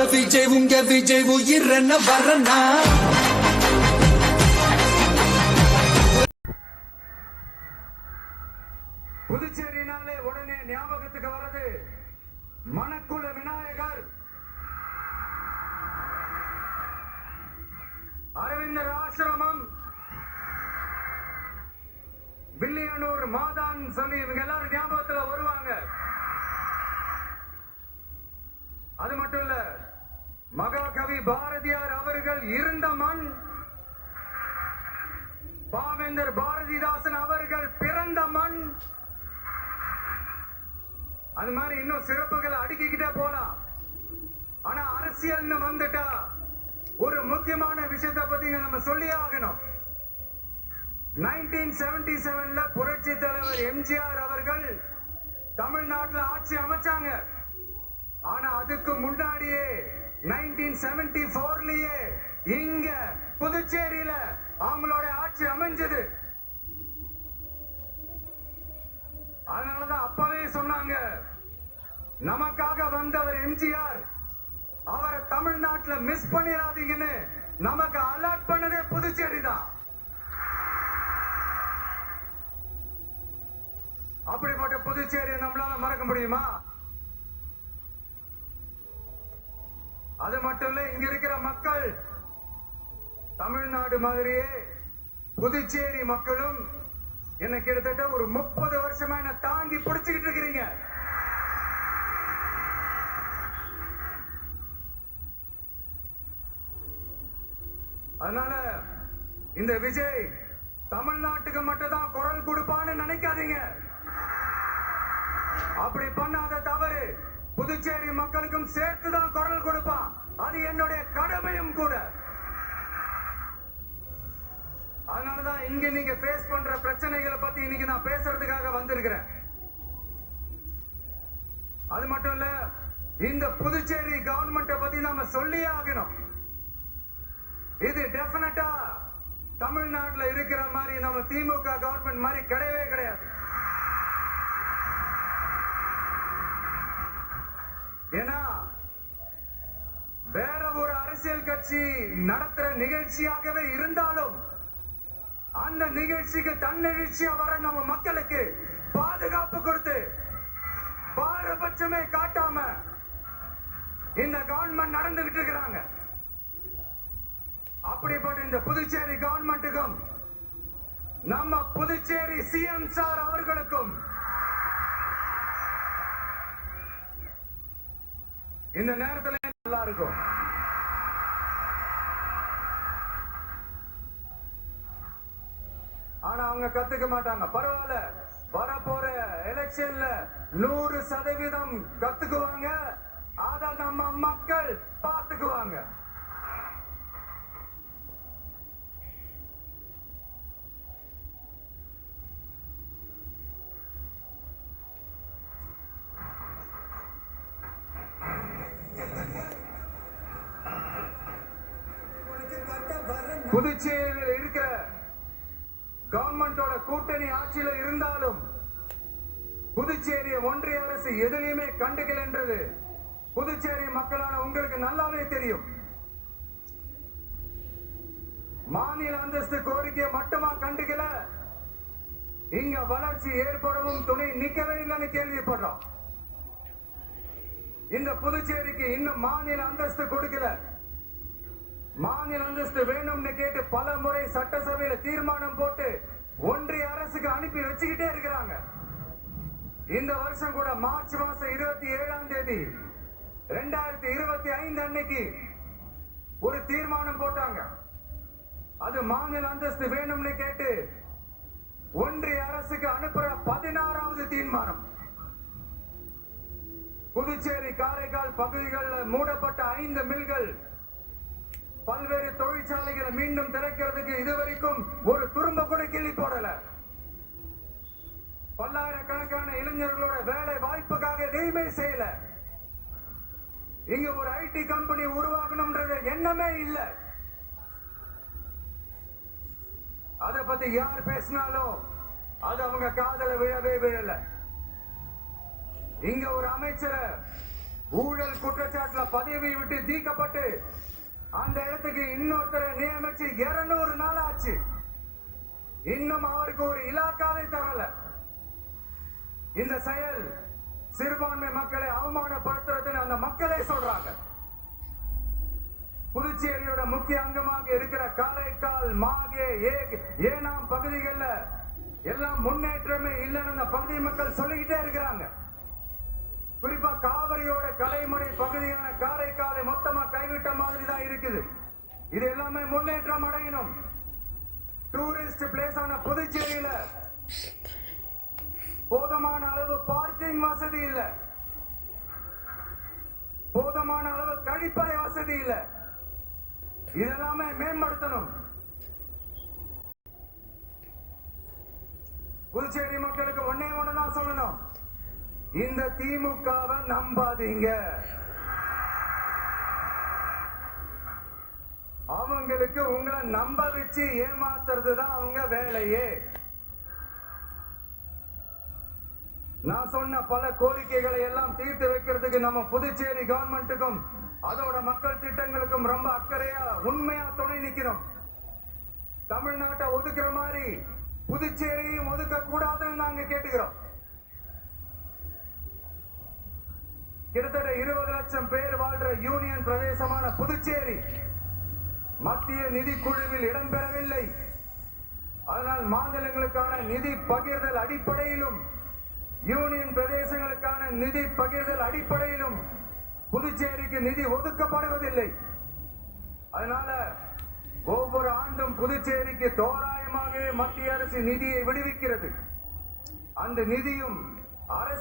உங்க விஜய் உயிர் என்ன வரனா புதுச்சேரினாலே உடனே ஞாபகத்துக்கு வர்றது மணக்குள விநாயகர், அரவிந்தர் ஆசிரமம், வில்லியனூர் மாதான் சொல்லி இவங்க எல்லாரும் ஞாபகத்துல வருவாங்க. அது மட்டும் இல்ல, மகாகவி பாரதியார் அவர்கள் இருந்த மண், பாவேந்தர் பாரதிதாசன் அவர்கள் பிறந்த மண். அது மாதிரி இன்னும் சிறப்புகளை அடுக்கிக்கிட்டே போலாம். ஆனா அரசியல்னு வந்துட்டா ஒரு முக்கியமான விஷயத்தை பத்தி நம்ம சொல்லியே ஆகணும். 1977ல புரட்சி தலைவர் எம்ஜிஆர் அவர்கள் தமிழ்நாட்டில் ஆட்சி அமைச்சாங்க. ஆனா அதுக்கு முன்னாடியே 1974லயே இங்க புதுச்சேரியில அவங்களோட ஆட்சி அமைஞ்சது. அதனாலதான் அப்பவே சொன்னாங்க, நமக்காக வந்தவர் எம்ஜிஆர், அவரை தமிழ்நாட்டுல மிஸ் பண்ணிடாதீங்கன்னு நமக்கு அலர்ட் பண்ணதே புதுச்சேரி தான். அப்படிப்பட்ட புதுச்சேரியை நம்மளால மறக்க முடியுமா? அது மட்டும் இல்ல, இங்க இருக்கிற மக்கள் தமிழ்நாடு மாதிரியே புதுச்சேரி மக்களும் என்ன கிட்டத்தட்ட ஒரு 30 வருஷமா என்ன தாங்கி பிடிச்சுக்கிட்டு இருக்கிறீங்க. அதனால இந்த விஜய் தமிழ்நாட்டுக்கு மட்டும் தான் குரல் கொடுப்பான்னு நினைக்காதீங்க. அப்படி பண்ணாத தவறு புதுச்சேரி மக்களுக்கும் சேர்த்துதான் குரல் கொடுப்பான். அது என்னுடைய கடமையும் கூட. அதனாலதான் இங்க நீங்க ஃபேஸ் பண்ற பிரச்சனைகளை பத்தி இன்னைக்கு நான் பேசுறதுக்காக வந்திருக்கிறேன். அது மட்டும் இல்ல, இந்த புதுச்சேரி கவர்மெண்ட்டை பத்தி நாம சொல்லியே ஆகணும். இது டெஃபினட்டா தமிழ்நாட்டுல இருக்கிற மாதிரி நம்ம திமுக கவர்மெண்ட் மாதிரி கிடையவே கிடையாது. ஏன்னா வேற ஒரு அரசியல் கட்சி நடத்துற நிகழ்ச்சியாகவே இருந்தாலும் அந்த நிகழ்ச்சிக்கு தன்னெழுச்சியா வர நம்ம மக்களுக்கு பாதுகாப்பு கொடுத்து பாரபட்சமே காட்டாம இந்த கவர்மெண்ட் நடந்துகிட்டு இருக்கிறாங்க. அப்படிப்பட்ட இந்த புதுச்சேரி கவர்மெண்ட்டுக்கும் நம்ம புதுச்சேரி சிஎம் சார் அவர்களுக்கும் இந்த நேரத்தில் நல்லா இருக்கும். ஆனா அவங்க கத்துக்க மாட்டாங்க. பரவாயில்ல, வரப்போற எலெக்ஷன்ல 100% கத்துக்குவாங்க. அத நம்ம மக்கள் பார்த்துக்குவாங்க. புதுச்சேரியில் இருக்கிற கவர்மெண்டோட கூட்டணி ஆட்சியில இருந்தாலும் புதுச்சேரிய ஒன்றிய அரசு எதிலையுமே கண்டுக்கல என்றது புதுச்சேரி மக்களான உங்களுக்கு நல்லாவே தெரியும். மாநில அந்தஸ்து கோரிக்கையை மட்டுமா கண்டுக்கல, இங்க வளர்ச்சி ஏற்படவும் துணை நிக்கவே இல்லைன்னு கேள்விப்படுறோம். இந்த புதுச்சேரிக்கு இன்னும் மாநில அந்தஸ்து கொடுக்கல. மாநில அந்தஸ்து வேணும்னு கேட்டு பல முறை சட்டசபையில தீர்மானம் போட்டு ஒன்றிய அரசுக்கு அனுப்பி வச்சுக்கிட்டே இருக்கிறாங்க. இந்த வருஷம் கூட மார்ச் மாசம் 27ஆம் தேதி 2025 அன்னைக்கு ஒரு தீர்மானம் போட்டாங்க. அது மாநில அந்தஸ்து வேணும்னு கேட்டு ஒன்றிய அரசுக்கு அனுப்புற 16வது தீர்மானம். புதுச்சேரி காரைக்கால் பகுதிகளில் மூடப்பட்ட 5 மில்கள், பல்வேறு தொழிற்சாலைகளை மீண்டும் திறக்கிறதுக்கு இதுவரைக்கும் ஒரு துரும்ப கூட கிள்ளி போடல. பல்லாயிரக்கணக்கான இளைஞர்களோட வேலை வாய்ப்புக்காக எதுவுமே செய்யல. இங்க ஒரு ஐடி கம்பெனி உருவாக்கணும்ன்றது எண்ணமே இல்லை. அதை பத்தி யார் பேசினாலும் அது அவங்க காதல விழவே விழல. இங்க ஒரு அமைச்சரை ஊழல் குற்றச்சாட்டுல பதவி விட்டு நீக்கப்பட்டு அந்த இடத்துக்கு இன்னொருத்தரை நியமிச்சு 200 நாள் ஆச்சு. இன்னும் அவருக்கு ஒரு இலாக்காவை தரல. இந்த செயல் சிறுபான்மை மக்களை அவமானப்படுத்துறதுன்னு அந்த மக்களே சொல்றாங்க. புதுச்சேரியோட முக்கிய அங்கமாக இருக்கிற காரைக்கால், மாகே, ஏனாம் பகுதிகளில் எல்லாம் முன்னேற்றமே இல்லைன்னு அந்த பகுதி மக்கள் சொல்லிக்கிட்டே இருக்கிறாங்க. குறிப்பா காவிரியோட கலைமணி பகுதியான காரைக்காலை மொத்தமா கைவிட்ட மாதிரி தான் இருக்குது. இது எல்லாமே முன்னேற்றம் அடையணும். டூரிஸ்ட் பிளேஸ் ஆன புதுச்சேரியில போதுமான அளவு பார்க்கிங் வசதி இல்ல, போதுமான அளவு கழிப்பறை வசதி இல்ல. இதெல்லாமே மேம்படுத்தணும். புதுச்சேரி மக்களுக்கு ஒன்னே ஒண்ணுதான் சொல்லணும், இந்த திமுகவை நம்பாதீங்க. அவங்களுக்கு உங்களை நம்ப வச்சு ஏமாத்துறது தான் அவங்க வேலையே. நான் சொன்ன பல கோரிக்கைகளை எல்லாம் தீர்த்து வைக்கிறதுக்கு நம்ம புதுச்சேரி கவர்மெண்ட்டுக்கும் அதோட மக்கள் திட்டங்களுக்கும் ரொம்ப அக்கறையா உண்மையா துணை நிக்கிறோம். தமிழ்நாட்டை ஒதுக்குற மாதிரி புதுச்சேரியும் ஒதுக்க கூடாதுன்னு நாங்க கேட்டுக்கிறோம். கிட்டத்தட்ட 20 லட்சம் பேர் வாழ்ற யூனியன் பிரதேசமான புதுச்சேரி மத்திய நிதி குழுவில் இடம்பெறவில்லை. அதனால் மாநிலங்களுக்கான நிதி பகிர்தல் அடிப்படையிலும் யூனியன் பிரதேசங்களுக்கான நிதி பகிர்தல் அடிப்படையிலும் புதுச்சேரிக்கு நிதி ஒதுக்கப்படுவதில்லை. அதனால ஒவ்வொரு ஆண்டும் புதுச்சேரிக்கு தோராயமாக மத்திய அரசு நிதியை விடுவிக்கிறது. அந்த நிதியும் அரசு